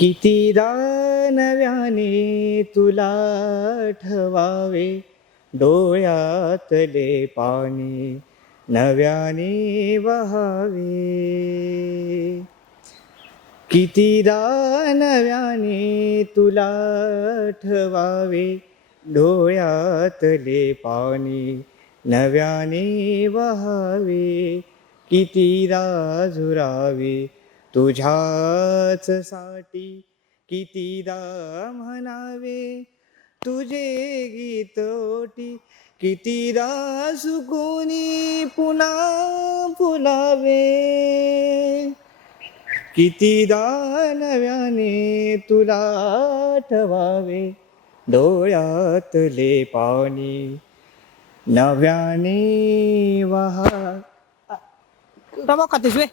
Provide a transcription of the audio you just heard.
कितीदा नव्याने तुला ठवावे डोळ्यातले पाणी नव्याने वहावे. कितीदा नव्याने तुला ठवावे डोळ्यातले पाणी नव्याने वहावे. कितीदा झुरावे तुझ्याच साठी कितीदा म्हणावे तुझे गीत ओटी. कितीदा सुकुनी पुन्हा फुलावे. कितीदा नव्याने तुला ठवावे डोळ्यातले पाणी नव्याने वहा. टमाक खातेस वे